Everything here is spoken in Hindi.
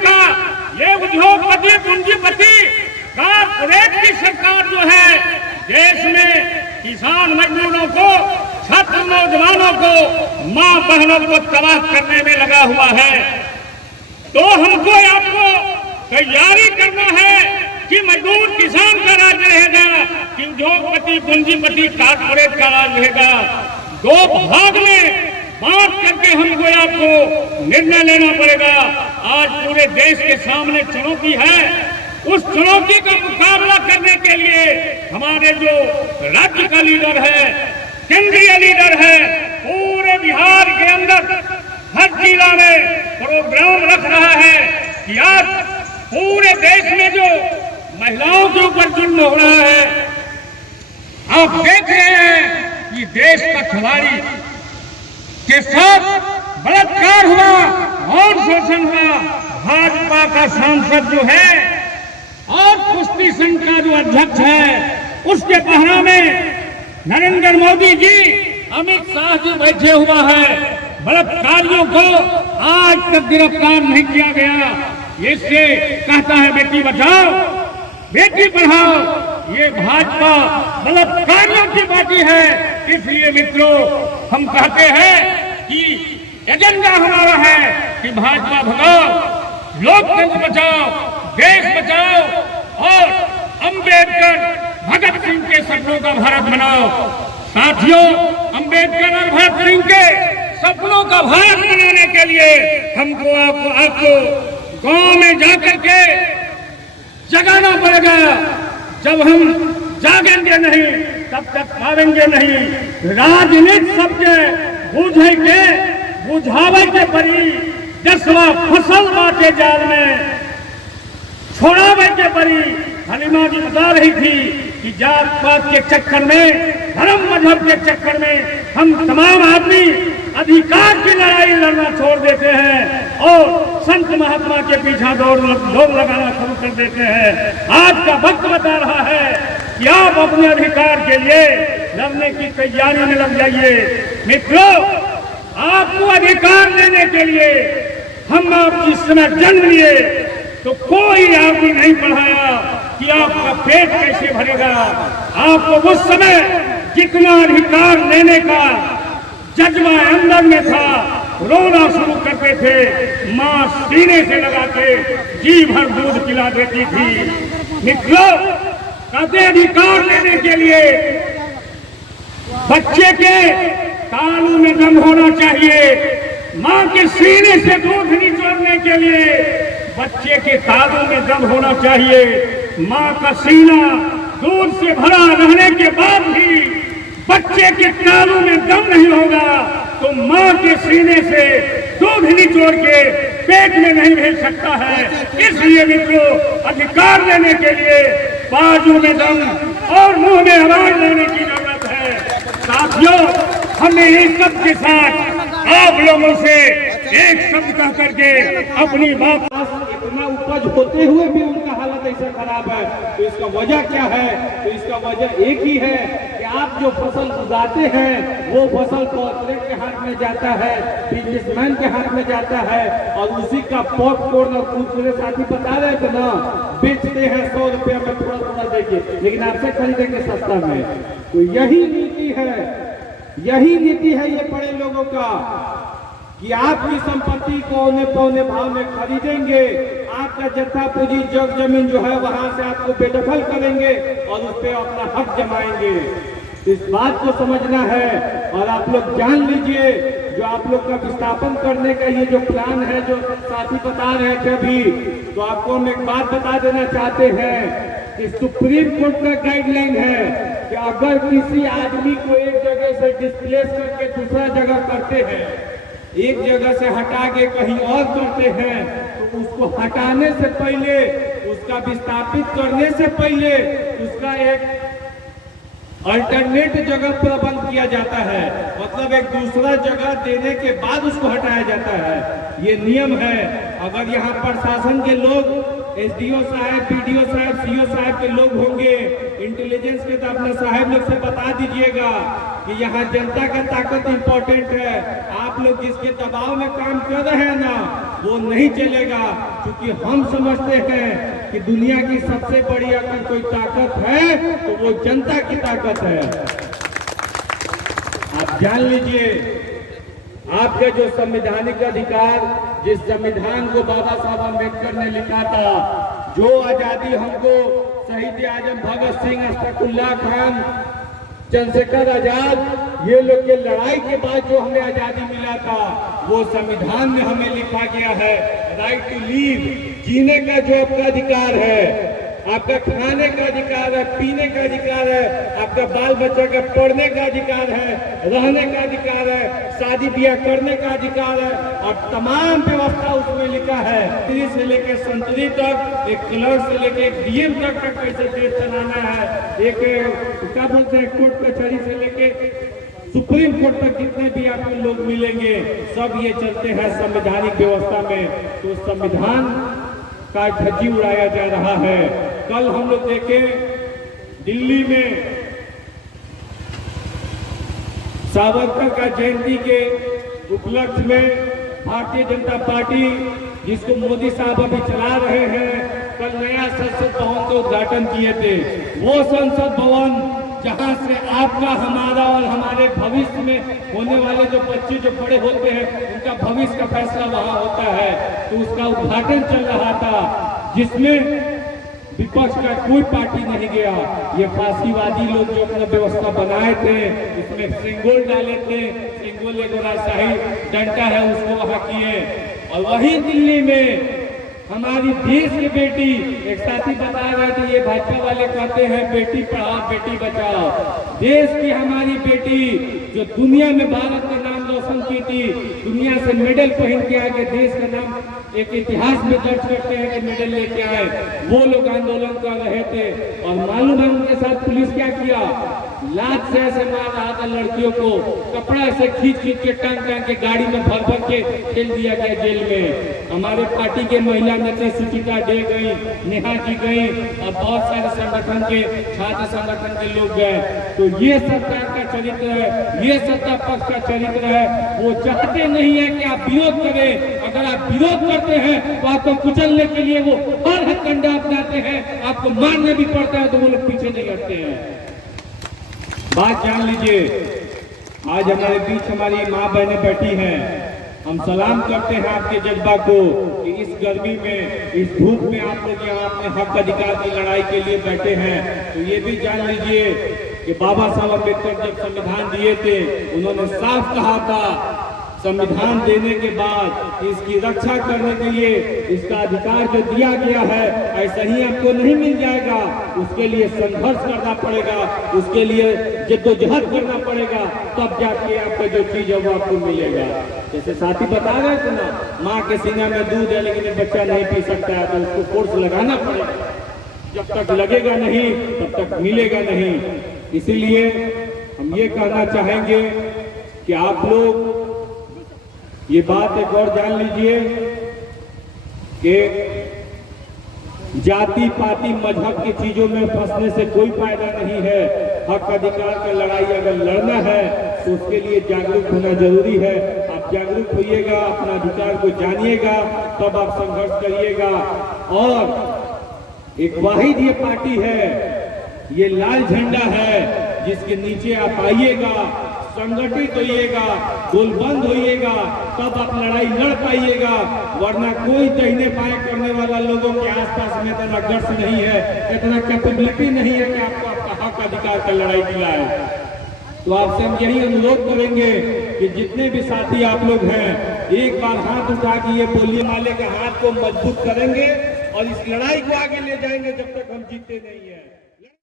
का ये उद्योगपति पूंजीपति कारपोरेट की सरकार जो है देश में किसान मजदूरों को, छात्र नौजवानों को, मां बहनों को तबाह करने में लगा हुआ है। तो हमको आपको तैयारी करना है कि मजदूर किसान का राज रहेगा कि उद्योगपति पूंजीपति कारपोरेट का राज रहेगा। दो भाग में बात करके हमको आपको निर्णय लेना पड़ेगा। आज पूरे देश के सामने चुनौती है, उस चुनौती का मुकाबला करने के लिए हमारे जो राज्य का लीडर है, केंद्रीय लीडर है, पूरे बिहार के अंदर हर जिला में प्रोग्राम रख रहा है कि आज पूरे देश में जो महिलाओं के ऊपर जुल्म हो रहा है, आप देख रहे हैं कि देश का खिलाड़ी के साथ बलात्कार हुआ और शोषण हुआ। भाजपा का सांसद जो है और कुश्ती संघ का जो अध्यक्ष है, उसके पहरा में नरेंद्र मोदी जी, अमित शाह जी बैठे हुआ है। बलात्कारियों को आज तक गिरफ्तार नहीं किया गया। इससे कहता है बेटी बचाओ बेटी पढ़ाओ। ये भाजपा बलात्कारियों की पार्टी है। इसलिए मित्रों, हम कहते हैं कि एजेंडा हमारा है कि भाजपा भगाओ, लोकतंत्र बचाओ, देश बचाओ और अंबेडकर भगत सिंह के सपनों का भारत बनाओ। साथियों, अंबेडकर और भगत सिंह के सपनों का भारत बनाने के लिए हमको आपको गांव में जाकर के जगाना पड़ेगा। जब हम जागेंगे नहीं तब तक पावेंगे नहीं। राजनीति सबके बुझे के बुझावे के परी, जसवा फसल बाटे जाल में छोड़ावे के परी। हलीमा जी बता रही थी कि जात पात के चक्कर में, धर्म मजहब के चक्कर में हम तमाम आदमी अधिकार की लड़ाई लड़ना छोड़ देते हैं और संत महात्मा के पीछे दौड़ लगाना शुरू कर देते हैं। आज का वक्त बता रहा है कि आप अपने अधिकार के लिए लड़ने की तैयारी में लग जाइए। मित्रों, आपको अधिकार लेने के लिए हम आप जिस समय जन्म लिए तो कोई आपको नहीं पढ़ाया कि आपका पेट कैसे भरेगा। आपको उस समय जितना अधिकार लेने का जज्बा अंदर में था, रोना शुरू करते थे, मां सीने से लगा के जी भर दूध पिला देती थी। मित्रों, कहते अधिकार लेने के लिए बच्चे के तालू में दम होना चाहिए। मां के सीने से दूध निचोड़ने के लिए बच्चे के तालू में दम होना चाहिए। मां का सीना दूध से भरा रहने के बाद भी बच्चे के तालू में दम नहीं होगा तो मां के सीने से दूध निचोड़ के पेट में नहीं भेज सकता है। इसलिए मित्रों, अधिकार लेने के लिए बाजू में दम और मुंह में आवाज लेने की जरूरत है। साथियों, हमें इस सब के साथ आप लोगों से एक शब्द कह करके अपनी बात, इतना उपज होते हुए भी उनका हालत ऐसा खराब है, तो इसका वजह क्या है? तो इसका वजह एक ही है कि आप जो फसल उगाते हैं वो फसल कॉर्पोरेट के हाथ में जाता है, बिजनेसमैन के हाथ में जाता है और उसी का पॉपकॉर्न और कुरकुरे साथी बता रहे थे ना, बेचते हैं 100 रुपया में थोड़ा थोड़ा देके, लेकिन आपसे खरीदेंगे सस्ता में। तो यही नीति है, यही नीति है ये बड़े लोगों का कि आपकी संपत्ति को औने पौने भाव में खरीदेंगे, आपका जत्था पूंजी जग जमीन जो है वहां से आपको बेदखल करेंगे और उस पर अपना हक जमाएंगे। इस बात को समझना है और आप लोग जान लीजिए, जो आप लोग का विस्थापन करने का ये जो प्लान है, जो साथी बता रहे थे अभी, तो आपको हम एक बात बता देना चाहते हैं कि सुप्रीम कोर्ट का गाइडलाइन है कि अगर किसी आदमी को एक जगह से डिस्प्लेस करके दूसरा जगह करते हैं, एक जगह से हटा के कहीं और करते हैं, तो उसको हटाने से पहले, उसका विस्थापित करने से पहले उसका एक अल्टरनेट जगह प्रबंध किया जाता है। मतलब एक दूसरा जगह देने के बाद उसको हटाया जाता है। ये नियम है। अगर यहाँ प्रशासन के लोग, एसडीओ साहब, पीडीओ साहब, सीओ साहब के लोग होंगे, इंटेलिजेंस के, तो अपने साहब लोग से बता दीजिएगा कि यहाँ जनता का ताकत इंपॉर्टेंट है। आप लोग जिसके दबाव में काम कर रहे हैं ना, वो नहीं चलेगा, क्योंकि हम समझते हैं कि दुनिया की सबसे बड़ी अगर कोई ताकत है तो वो जनता की ताकत है। आप जान लीजिए, आपका जो संवैधानिक अधिकार, जिस संविधान को बाबा साहब अम्बेडकर ने लिखा था, जो आजादी हमको शहीद आजम भगत सिंह, अशफाकुल्लाह खान, चंद्रशेखर आजाद ये लोग के लड़ाई के बाद जो हमें आजादी मिला था, वो संविधान में हमें लिखा गया है राइट टू लीव, जीने का जो आपका अधिकार है, आपका खाने का अधिकार है, पीने का अधिकार है, आपका बाल बच्चा का पढ़ने का अधिकार है, रहने का अधिकार है, शादी ब्याह करने का अधिकार है, और तमाम व्यवस्था उसमें लिखा है। मंत्री से लेकर संतरी तक, एक क्लर्क से लेकर एक डीएम तक का कैसे देश चलाना है, एक क्या बोलते हैं कोर्ट कचहरी से लेकर सुप्रीम कोर्ट तक जितने भी आपको लोग मिलेंगे, सब ये चलते हैं संवैधानिक व्यवस्था में। तो संविधान का धज्जी उड़ाया जा रहा है। कल हम लोग देखे दिल्ली में सावरकर का जयंती के उपलक्ष्य में भारतीय जनता पार्टी, जिसको मोदी साहब अभी चला रहे हैं, कल नया संसद भवन का उद्घाटन किए थे। वो संसद भवन जहां से आपका, हमारा और हमारे भविष्य में होने वाले जो बच्चे जो बड़े होते हैं, उनका भविष्य का फैसला वहां होता है। तो उसका उद्घाटन चल रहा था, जिसमें विपक्ष का कोई पार्टी नहीं गया। ये फांसीवादी लोग जो अपना व्यवस्था बनाए थे, इसमें सिंगोल डाले थे, सिंगोल एक राजशाही डंडा है, उसको वहां किए। और वही दिल्ली में हमारी देश की बेटी, एक साथी बता रहे थे, ये भाजपा वाले कहते हैं बेटी पढ़ाओ बेटी बचाओ, देश की हमारी बेटी जो दुनिया में भारत का नाम रोशन की थी, दुनिया से मेडल पहन के आगे देश का नाम एक इतिहास में दर्ज करते हैं कि मेडल लेके आए, वो लोग आंदोलन कर रहे थे। और मालूम है उनके साथ पुलिस क्या किया? लात से ऐसे मार रहा था लड़कियों को, कपड़ा से खींच के टांग के गाड़ी में भर के खेल दिया गया जेल में। हमारे पार्टी के महिला नेता सुचिता डे गई, नेहा जी गई, और बहुत सारे संगठन के, छात्र संगठन के लोग गए। तो ये सरकार का चरित्र है, ये सत्ता पक्ष का चरित्र है। वो चाहते नहीं है कि आप विरोध करें। अगर आप विरोध करते हैं तो आपको कुचलने के लिए वो हर हथकंडा अपनाते हैं, आपको मारने भी पड़ता है तो वो लोग पीछे नहीं हटते हैं। बात जान लीजिए, आज हमारे बीच हमारी माँ बहनें बैठी हैं। हम सलाम करते हैं आपके जज्बा को कि इस गर्मी में, इस धूप में आप लोग यहाँ अपने हक अधिकार की लड़ाई के लिए बैठे हैं। तो ये भी जान लीजिए कि बाबा साहब अम्बेडकर जब संविधान दिए थे, उन्होंने साफ कहा था संविधान देने के बाद इसकी रक्षा करने के लिए इसका अधिकार जो दिया गया है ऐसा ही आपको नहीं मिल जाएगा। उसके लिए संघर्ष करना पड़ेगा, उसके लिए जद्दोजहद करना पड़ेगा, तब जाके आपका जो चीज है वो आपको मिलेगा। जैसे साथी बता रहे थे ना, माँ के सीने में दूध है लेकिन बच्चा नहीं पी सकता है, तो उसको फोर्स लगाना पड़ेगा। जब तक लगेगा नहीं तब तक मिलेगा नहीं। इसीलिए हम ये कहना चाहेंगे कि आप लोग ये बात एक और जान लीजिए कि जाति पाति मजहब की चीजों में फंसने से कोई फायदा नहीं है। हक अधिकार का लड़ाई अगर लड़ना है तो उसके लिए जागरूक होना जरूरी है। आप जागरूक होइएगा, अपना अधिकार को जानिएगा, तब आप संघर्ष करिएगा। और एक वाहिद ये पार्टी है, ये लाल झंडा है, जिसके नीचे आप आइएगा, संगठित होइएगा, गोलबंद होइएगा, तब आप लड़ाई लड़ पाइएगा। वरना कोई दाहिने बाएं करने वाला लोगों के आसपास में इतना गट्स नहीं है, इतना कैपेबिलिटी नहीं है कि आपको आपका हक अधिकार का लड़ाई दिलाए। तो आपसे हम यही अनुरोध करेंगे कि जितने भी साथी आप लोग हैं, एक बार हाथ उठा के ये बोलिए वाले के हाथ को मजबूत करेंगे और इस लड़ाई को आगे ले जाएंगे जब तक हम जीते नहीं है।